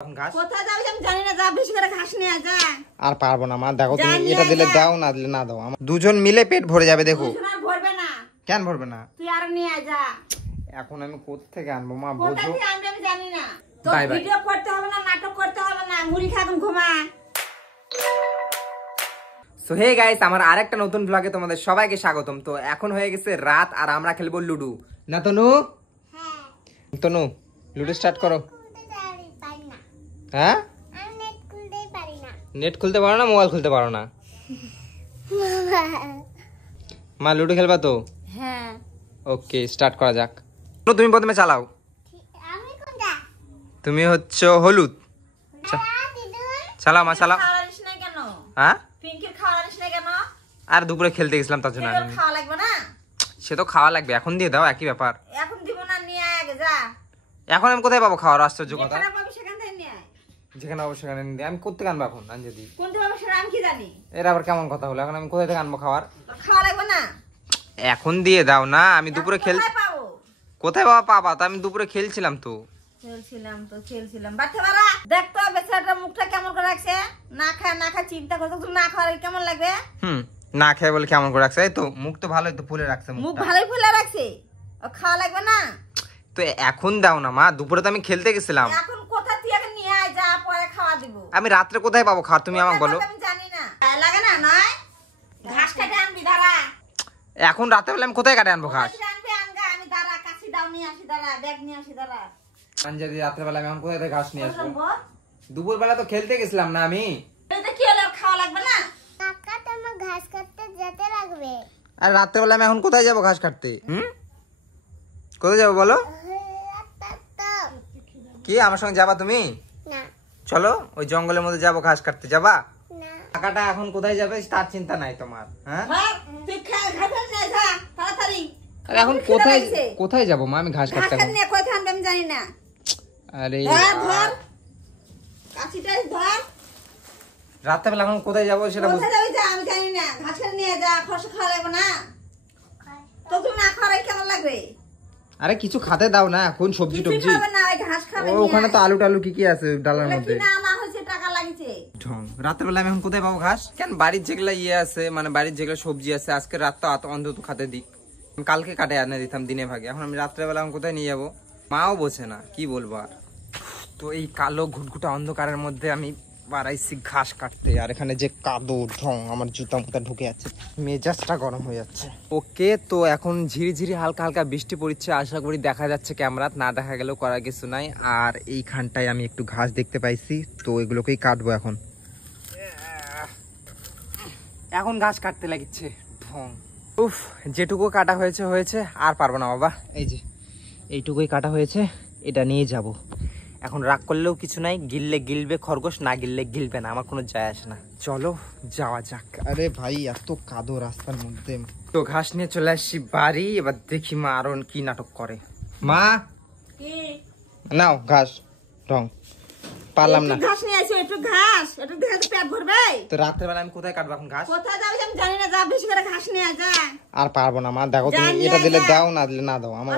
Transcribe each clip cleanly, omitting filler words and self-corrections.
কোথায় যাবে আমি জানি না, যা বেশি করে ঘাস নিয়ে যা। আর পারবো না মা, দেখো তুমি এটা দিলে দাও, না দিলে না দাও, আমার দুজন মিলে পেট ভরে যাবে। দেখো ভরবে না। কেন ভরবে না? তুই আর নিয়ে যা। এখন আমি কোথা থেকে আনবো মা, কোথা বোঝো। থেকে আনবে আমি জানি না। তো ভিডিও করতে হবে না, নাটক করতে হবে না, মুড়ি খা তুমি ঘুমা। সো হে গাইস, আমার আরেকটা নতুন ব্লগে তোমাদের সবাইকে স্বাগতম। তো এখন হয়ে গেছে রাত আর আমরা খেলবো লুডো। না তনু? হ্যাঁ তনু, লুডো স্টার্ট করো। হ্যাঁ নেট খুলতে পারো না, মোবাইল খুলতে পারো না? মা লুডো খেলবা তো? হ্যাঁ ওকে স্টার্ট করা যাক। তুমি প্রথমে চালাও। তুমি হচ্ছে হলুদ। চালাও মা চালাও। খাওয়ারিস না কেন? হ্যাঁ পিঙ্কির খাওয়ারিস না কেন? আর দুপুরে খেলতে গেছিলাম তার জন্য। খাওয়া লাগবে না? সে তো খাওয়া লাগবে, এখন দিয়ে দাও, একই ব্যাপার। এখন দিব না, নিয়ে আগে যা। এখন আমি কোথায় পাবো খাওয়ার? আশ্চর্য কথা। যেখানে পাবি সেখান থেকে নিয়ে আয়। যেখানে অবশ্যই সেখানে নিয়ে আমি কোথেকে আনবো এখন? আন যদি কোনটা পাবি সেটা আমি কি জানি? এর আবার কেমন কথা হলো? এখন আমি কোথায় থেকে আনবো খাবার? খাওয়া লাগবে না? এখন দিয়ে দাও না, আমি দুপুরে খেল। কোথায় পাবো? কোথায় বাবা পাবা? তো আমি দুপুরে খেলছিলাম তো। খেলছিলাম বাচ্চা বাড়া। দেখ তো বেচারাটা মুখটা কেমন করে রাখছে, না খায় চিন্তা করতে, তুমি না খাওয়ার কেমন লাগবে? না খেয়ে বলে কেমন করে রাখছে? এই তো মুখ তো ভালোই তো ফুলে রাখছে। মুখ ভালোই ফুলে রাখছে, ও খাওয়া লাগবে না? তো এখন দাও না মা, দুপুরে তো আমি খেলতে গেছিলাম। এখন কোথা থেকে আগে নিয়ে আয়, যা পরে খাওয়া দিব। আমি রাত্রে কোথায় পাবো খাবার তুমি আমাকে বলো? আমি জানি না। লাগে না নয়, ঘাস কাটে আনবি দাঁড়া। এখন রাতে বেলা আমি কোথায় কাটে আনবো ঘাস? আনবি আনগা, আমি দাঁড়া কাশি দাও নিয়ে আসি, দাঁড়া ব্যাগ নিয়ে আসি, দাঁড়া। যদি রাত্রে বেলা আমি এখন কোথায় থেকে ঘাস নিয়ে আসবো? দুপুর বেলা তো খেলতে গেছিলাম না আমি। এটা কি হলো, খাওয়া লাগবে না? কাকা তোমার ঘাস কাটতে যেতে লাগবে। আর রাত্রে বেলা আমি এখন কোথায় যাবো ঘাস কাটতে? কোথায় যাবো বলো? কি আমার সঙ্গে যাবা তুমি? না চলো ওই জঙ্গলের মধ্যে যাবো ঘাস কাটতে, যাবা? না কাকাটা এখন কোথায় যাবে তার চিন্তা নাই তোমার। হ্যাঁ তুই ঘাস নিয়ে যা তাড়াতাড়ি। আরে এখন কোথায় কোথায় যাবো মা আমি ঘাস কাটতে? ঘাস নিয়ে কোথায় আনবে আমি জানি না। আরে ধর কাশিটা ধর। রাত্রে বেলা এখন কোথায় যাবো সেটা কোথায় যাবি যা, আমি জানি না। ঘাস কাটে নিয়ে যা, খরচা খাওয়া লাগবে না? তো তুমি না খাওয়ার কেমন লাগবে? আরে কিছু খেতে দাও না, এখন সবজি কিছুই টবজি। খাবে না, ওই ঘাস খাবে। ওখানে তো আলু টালু কি কি আছে ডালার মধ্যে? কিনা আনা হয়েছে, টাকা লাগছে। রাত্রে বেলা আমি এখন কোথায় পাবো ঘাস? কেন বাড়ির যেগুলা ইয়ে আছে, মানে বাড়ির যেগুলা সবজি আছে, আজকে রাত তো অন্তত খাতে দিক। কালকে কাটে এনে দিতাম দিনে ভাগে। এখন আমি রাত্রে বেলা এখন কোথায় নিয়ে যাবো? মাও বোঝে না, কি বলবো আর। তো এই কালো ঘুটঘুটা অন্ধকারের মধ্যে আমি বাড়াইছি ঘাস কাটতে, আর এখানে যে কাদো ঢং আমার জুতা মুতা ঢুকে যাচ্ছে, মেজাজটা গরম হয়ে যাচ্ছে। ওকে তো এখন ঝিরিঝিরি হালকা হালকা বৃষ্টি পড়ছে, আশা করি দেখা যাচ্ছে ক্যামেরাত, না দেখা গেলেও করার কিছু নাই। আর এইখানটায় আমি একটু ঘাস দেখতে পাইছি, তো এগুলোকেই কাটবো এখন। এখন ঘাস কাটতে লাগিচ্ছে ঢং। উফ, যেটুকু কাটা হয়েছে হয়েছে, আর পারবো না বাবা। এই যে এইটুকুই কাটা হয়েছে, এটা নিয়ে যাব। এখন রাগ করলেও কিছু নাই, গিললে গিলবে খরগোশ, না গিললে গিলবে না, আমার কোনো যায় আসে না। চলো যাওয়া যাক। আরে ভাই এত কাদো রাস্তার মধ্যে। তো ঘাস নিয়ে চলে আসছি বাড়ি, এবার দেখি মা আরো কি নাটক করে। মা কি নাও ঘাস ঢং, পারলাম না। ঘাস নিয়ে আসো, একটু ঘাস, একটু ঘাস পেট ভরবে। তো রাত্রেবেলা আমি কোথায় কাটবো এখন ঘাস? কোথায় যাবে আমি জানি না, যা বেশি করে ঘাস নিয়ে যা। আর পারবো না মা, দেখো তুমি এটা দিলে দাও, না দিলে না দাও, আমার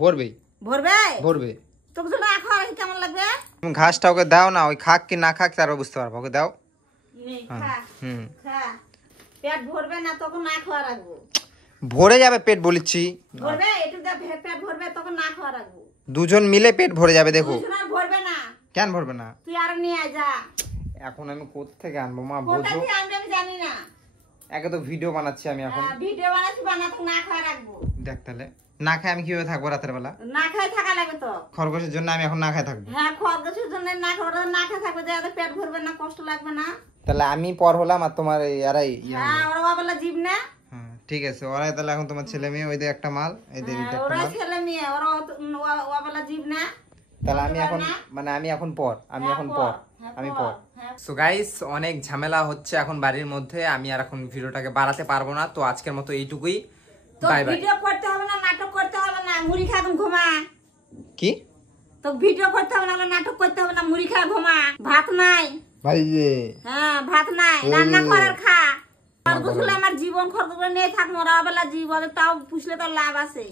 ভরবে ভরবে ভরবে। তোকে তো না খাওয়ার কেমন লাগবে? তুমি ঘাসটা ওকে দাও না, ওই খাক কি না খাক তারও বুঝতে পারবো, ওকে দাও। খা, পেট ভরবে না তখন না খাওয়া রাখবো। ভরে যাবে পেট বলেছি। ভরবে, একটু পেট ভরবে তখন না খাওয়া রাখবো। দুজন মিলে পেট ভরে যাবে, দেখো। ভরবে না। কেন ভরবে না? তুই আর নিয়ে আয় যা। এখন আমি কোত্থেকে আনবো মা, কোথা বোঝো। থেকে আনবে আমি জানি না। একে তো ভিডিও বানাচ্ছি আমি এখন। ভিডিও বানাচ্ছি, বানাতে না খাওয়া রাখবো। দেখ তাহলে না খাই আমি কিভাবে থাকবো রাতের বেলা? না খাই থাকা লাগবে তো। খরগোশের জন্য আমি এখন না খাই থাকবো? হ্যাঁ, খরগোশের জন্য না খাওয়া, না খাই থাকবে, যে পেট ভরবে না, কষ্ট লাগবে না। তাহলে আমি পর হলাম আর তোমার এরাই। হ্যাঁ, ওরা বাবালা জীব না। হ্যাঁ ঠিক আছে, ওরাই তাহলে এখন তোমার ছেলে মেয়ে। ওই যে একটা মাল, এই যে একটা ওরা মাল। ছেলে মেয়ে, ওরা বাবালা জীব না। তাহলে আমি এখন মানে আমি এখন পর, আমি এখন পর, আমি পর। সো গাইস, অনেক ঝামেলা হচ্ছে এখন বাড়ির মধ্যে, আমি আর এখন ভিডিওটাকে বাড়াতে পারবো না। তো আজকের মতো এইটুকুই, বাই বাই। ভিডিও করতে হবে না, নাটক করতে হবে না, মুড়ি খা তুমি ঘুমা। কি তো ভিডিও করতে হবে না, নাটক করতে হবে না, মুড়ি খা ঘুমা। ভাত নাই ভাই যে? হ্যাঁ ভাত নাই, রান্না করার খা। খরগোশ হলে আমার জীবন, খরগোশ নিয়ে থাক, মরা বেলা জীব, তাও পুষলে তো লাভ আছে।